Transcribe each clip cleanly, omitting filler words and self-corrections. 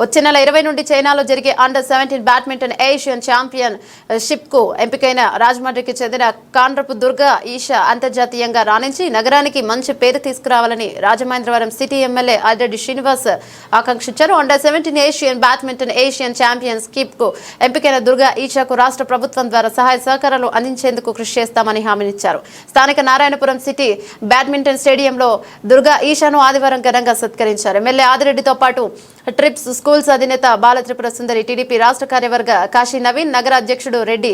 వచ్చే నెల 20 నుండి చైనాలో జరిగే అండర్-17 బ్యాడ్మింటన్ ఏషియన్ ఛాంపియన్ షిప్ కు ఎంపికైన రాజమండ్రికి చెందిన కాండ్రపు దుర్గా ఈషా అంతర్జాతీయంగా రాణించి నగరానికి మంచి పేరు తీసుకురావాలని రాజమహేంద్రవరం సిటీ ఎమ్మెల్యే ఆల్రెడ్డి శ్రీనివాస్ ఆకాంక్షించారు. అండర్-17 ఏషియన్ ఛాంపియన్ షిప్ కు ఎంపికైన దుర్గా ఈషాకు రాష్ట్ర ప్రభుత్వం ద్వారా సహాయ సహకారాలు అందించేందుకు కృషి చేస్తామని హామీనిచ్చారు. స్థానిక నారాయణపురం సిటీ బ్యాడ్మింటన్ స్టేడియంలో దుర్గా ఈషాను ఆదివారం ఘనంగా సత్కరించారు. ఎమ్మెల్యే ఆదిరెడ్డితో పాటు ట్రిప్స్ స్కూల్స్ అధినేత బాలత్రిపుర సుందరి, టీడీపీ రాష్ట్ర కార్యవర్గ కాశీ నవీన్, నగర అధ్యక్షుడు రెడ్డి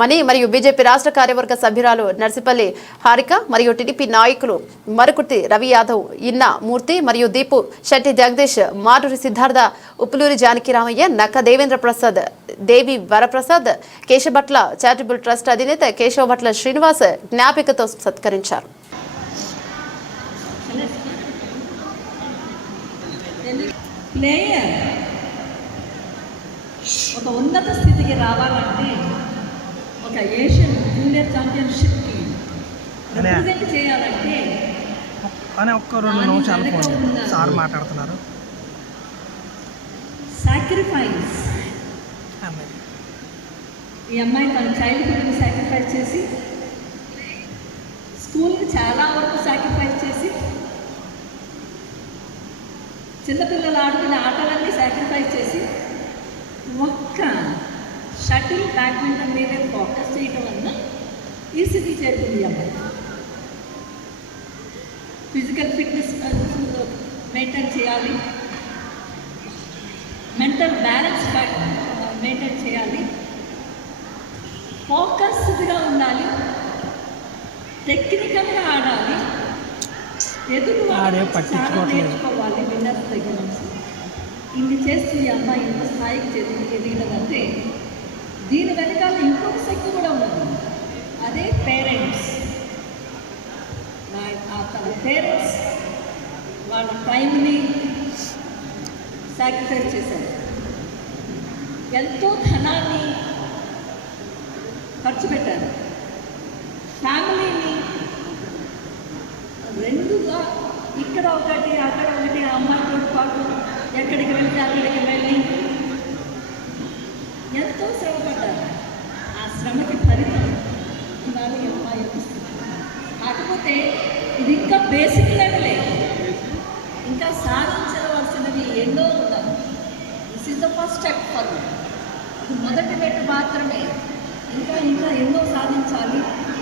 మణి మరియు బీజేపీ రాష్ట్ర కార్యవర్గ సభ్యురాలు నర్సిపల్లి హారిక మరియు టీడీపీ నాయకులు మరుకుర్తి రవి యాదవ్, ఇన్నా మూర్తి మరియు దీపు శెట్టి జగదీష్, మాటూరి సిద్ధార్థ, ఉప్పులూరి జానకిరామయ్య, నక్క దేవేంద్ర ప్రసాద్, దేవి వరప్రసాద్, కేశభట్ల చారిటబుల్ ట్రస్ట్ అధినేత కేశవభట్ల శ్రీనివాస్ జ్ఞాపికతో సత్కరించారు. ప్లేయర్ ఒక ఉన్నత స్థితికి రావాలంటే ఒక ఏషియన్ జూనియర్ ఛాంపియన్షిప్కి రిప్రజెంట్ చేయాలంటే సార్ మాట్లాడుతున్నారు. సాక్రిఫైస్. ఈ అమ్మాయి తన చైల్డ్హుడ్ని సాక్రిఫైస్ చేసి, స్కూల్కి చాలా వరకు సాక్రిఫైస్ చేసి, చిన్నపిల్లలు ఆడుకునే ఆటలన్నీ సాక్రిఫైస్ చేసి ఒక్క షటిల్ బ్యాడ్మింటన్ మీదే ఫోకస్ చేయటం వల్ల ఈ స్థితి చేరుకుంది. అమ్మాయి ఫిజికల్ ఫిట్నెస్ మెయింటైన్ చేయాలి, మెంటల్ బ్యాలెన్స్ మెయింటైన్ చేయాలి, ఫోకస్డ్గా ఉండాలి, టెక్నికల్గా ఆడాలి, ఎదురు నేర్చుకోవాలి విన్నర్స్ దగ్గర నుంచి. ఇన్ని చేస్తూ ఈ అమ్మాయి ఇంత స్థాయికి ఎదిగినదంటే దీని వెనకాల ఇంకొక శక్తి కూడా ఉంది. అదే పేరెంట్స్. తన పేరెంట్స్ వాళ్ళ టైంని సాక్రిఫైస్ చేశారు, ఎంతో ధనాన్ని ఖర్చు పెట్టారు, ఫ్యామిలీని రెండుగా ఇక్కడ ఒకటి అక్కడ ఒకటి, అమ్మాయితో పాటు ఎక్కడికి వెళ్తే అక్కడికి వెళ్ళి ఎంతో శ్రమపడ్డారు. ఆ శ్రమకి ఫలితం ఇవాళ ఈ అమ్మాయి ఇస్తుంది. కాకపోతే ఇది ఇంకా బేసిక్ లెవెలే, ఇంకా సాధించవలసినవి ఎన్నో ఉన్నాయి. This is the first step for you. ఇది మొదటి మెట్టు మాత్రమే. ఇంకా ఇంకా ఎన్నో సాధించాలి.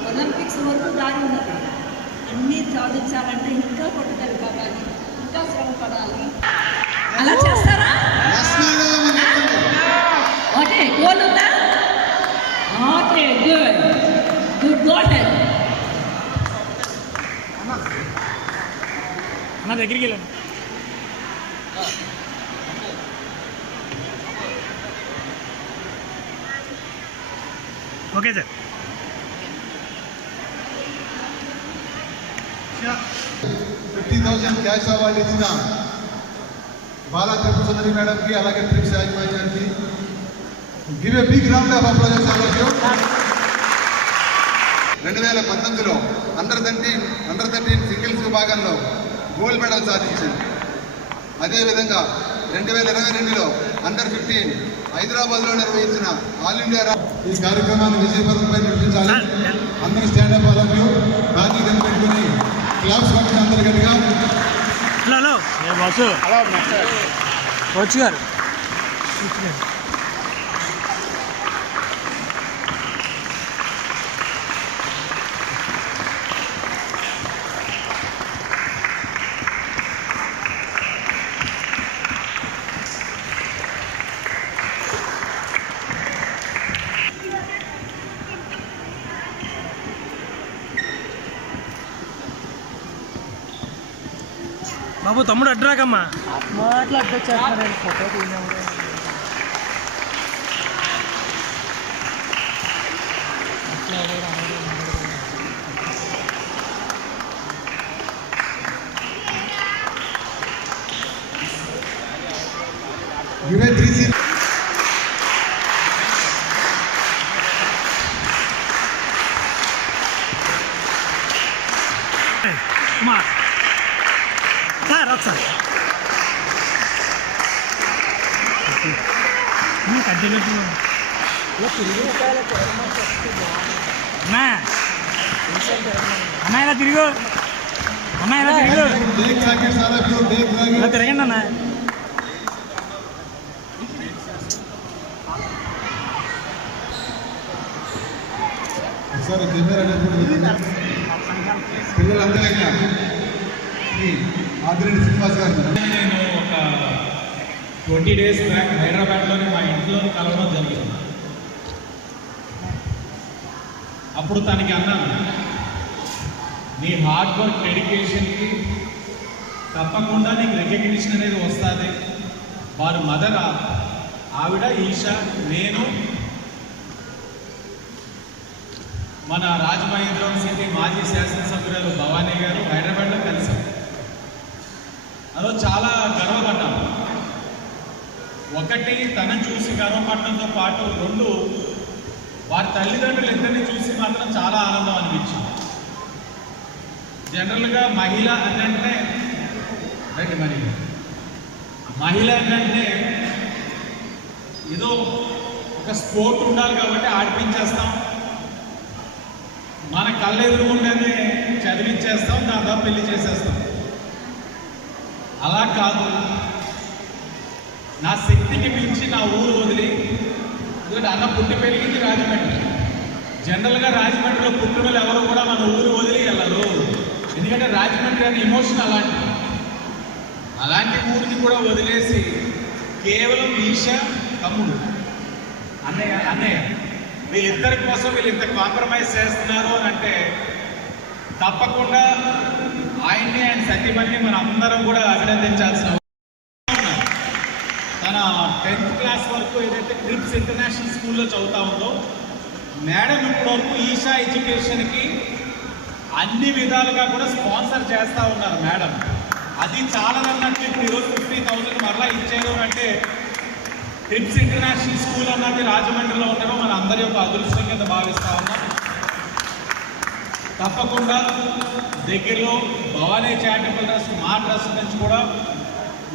ఒలింపిక్స్ వరకు దారి ఉన్నది. అన్నీ సాధించాలంటే ఇంకా పట్టుదల కావాలి, ఇంకా శ్రమ పడాలి. అలా చేస్తారా? ఓకే, గోల్ ఉందా? Okay, good good goal. అన్న దగ్గరికి వెళ్ళండి. Okay sir. 50,000 క్యాష్ అవార్డు ఇచ్చిన బాలత్రిపుర సుందరి మేడంకి, అలాగే ట్రిప్స్ యాజమాన్యానికి give a big round of applause. 2019లో అండర్ 13 సింగిల్స్ విభాగంలో గోల్డ్ మెడల్ సాధించింది. అదేవిధంగా 2022లో అండర్ 15 హైదరాబాద్లో నిర్వహించిన ఆల్ ఇండియా ఈ కార్యక్రమాన్ని విజయపథంపై నడిపించాలి. అందరూ స్టాండప్ వాళ్ళకు బాకీ కనిపెట్టుకుని క్లాప్స్ పట్టిన అందరు గట్టిగా. హలో కోచ్ గారు. బాబు తమ్ముడు అడ్రాకమ్మా అట్లా అడ్డొచ్చేస్తున్నారు. ఫోటో తీసినప్పుడు సార్ ఒకసారి కంటిన్యూ అన్నా అన్నా ఇలా తిరుగు అన్నా ఇలా తిరుగు देख सके सारा क्यों देख ఇలా सके తిరగండి అన్న सर कैमरा పిల్లలందరూ ఆదిరెడ్డి శ్రీనివాస్ గారు నేను ఒక 20 days బ్యాక్ హైదరాబాద్లోని మా ఇంట్లోని కలవడం జరిగింది. అప్పుడు తనకి అన్నాను, నీ హార్డ్ వర్క్ డెడికేషన్కి తప్పకుండా నీకు రికగ్నిషన్ అనేది వస్తుంది. వారు మదర్ ఆవిడ ఈషా, నేను మన రాజమహేంద్రం సిటీ మాజీ శాసనసభ్యురాలు భవానీ గారు హైదరాబాద్లో కలిసాం. అదో చాలా గర్వపడ్డాం. ఒకటి తనను చూసి గర్వపడడంతో పాటు రెండు వారి తల్లిదండ్రులు ఇద్దరిని చూసి మాత్రం చాలా ఆనందం అనిపించింది. జనరల్గా మహిళ అంటే మహిళ అంటే ఏదో ఒక స్పోర్ట్ ఉండాలి కాబట్టి ఆడిపించేస్తాం, మన కళ్ళెదురుగుండానే చదివించేస్తాం, దాని తర్వాత పెళ్లి చేసేస్తాం. అలా కాదు, నా శక్తికి మించి నా ఊరు వదిలి, ఎందుకంటే అన్న పుట్టి పెరిగింది రాజమండ్రి. జనరల్గా రాజమండ్రిలో పుట్టిన వాళ్ళు ఎవరు కూడా మన ఊరు వదిలి వెళ్ళరు. ఎందుకంటే రాజమండ్రి అనే ఎమోషన్ అలాంటి ఊరిని కూడా వదిలేసి కేవలం ఈషా తమ్ముడు అన్నయ్య వీళ్ళిద్దరి కోసం వీళ్ళు ఇంత కాంప్రమైజ్ చేస్తున్నారు అని అంటే తప్పకుండా ఆయన్ని ఆయన సతీమణిని మనం అందరం కూడా అభినందించాల్సిన అవసరం. తన 10th క్లాస్ వరకు ఏదైతే క్రిప్స్ ఇంటర్నేషనల్ స్కూల్లో చదువుతా ఉందో మేడం ఇప్పటివరకు ఈషా ఎడ్యుకేషన్కి అన్ని విధాలుగా కూడా స్పాన్సర్ చేస్తూ ఉన్నారు మేడం. అది చాలా అన్నట్టు ఇప్పుడు ఈరోజు 50,000 మరలా ఇచ్చారు అంటే క్రిప్స్ ఇంటర్నేషనల్ స్కూల్ అన్నది రాజమండ్రిలో ఉండడం మన అందరి యొక్క అదృష్టం కింద భావిస్తూ ఉన్నాం. తప్పకుండా దగ్గరలో భవానీ చారిటబుల్ ట్రస్ట్ మా ట్రస్ట్ నుంచి కూడా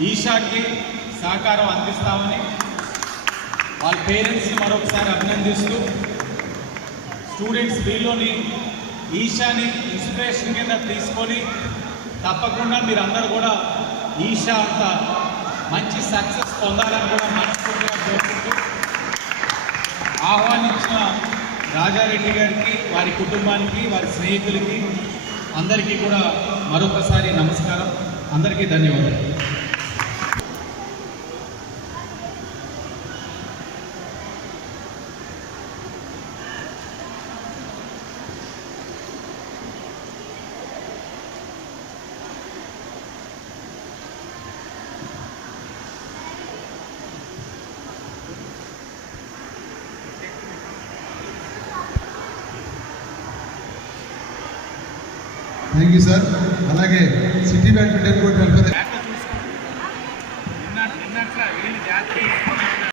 ఈషాకి సహకారం అందిస్తామని వాళ్ళ పేరెంట్స్ని మరొకసారి అభినందిస్తూ స్టూడెంట్స్ వీళ్ళని ఈషాని ఇన్స్పిరేషన్ కింద తీసుకొని తప్పకుండా మీరందరూ కూడా ఈషా అంత మంచి సక్సెస్ పొందాలని కూడా మనస్ఫూర్తిగా కోరుకుంటూ ఆహ్వానించిన రాజారెడ్డి గారికి, వారి కుటుంబానికి, వారి స్నేహితులకి అందరికీ కూడా మరొకసారి నమస్కారం. అందరికీ ధన్యవాదాలు. Thank you sir. అలాగే సిటీ బ్యాడ్మింటన్ కోర్ట్ వెల్ఫేర్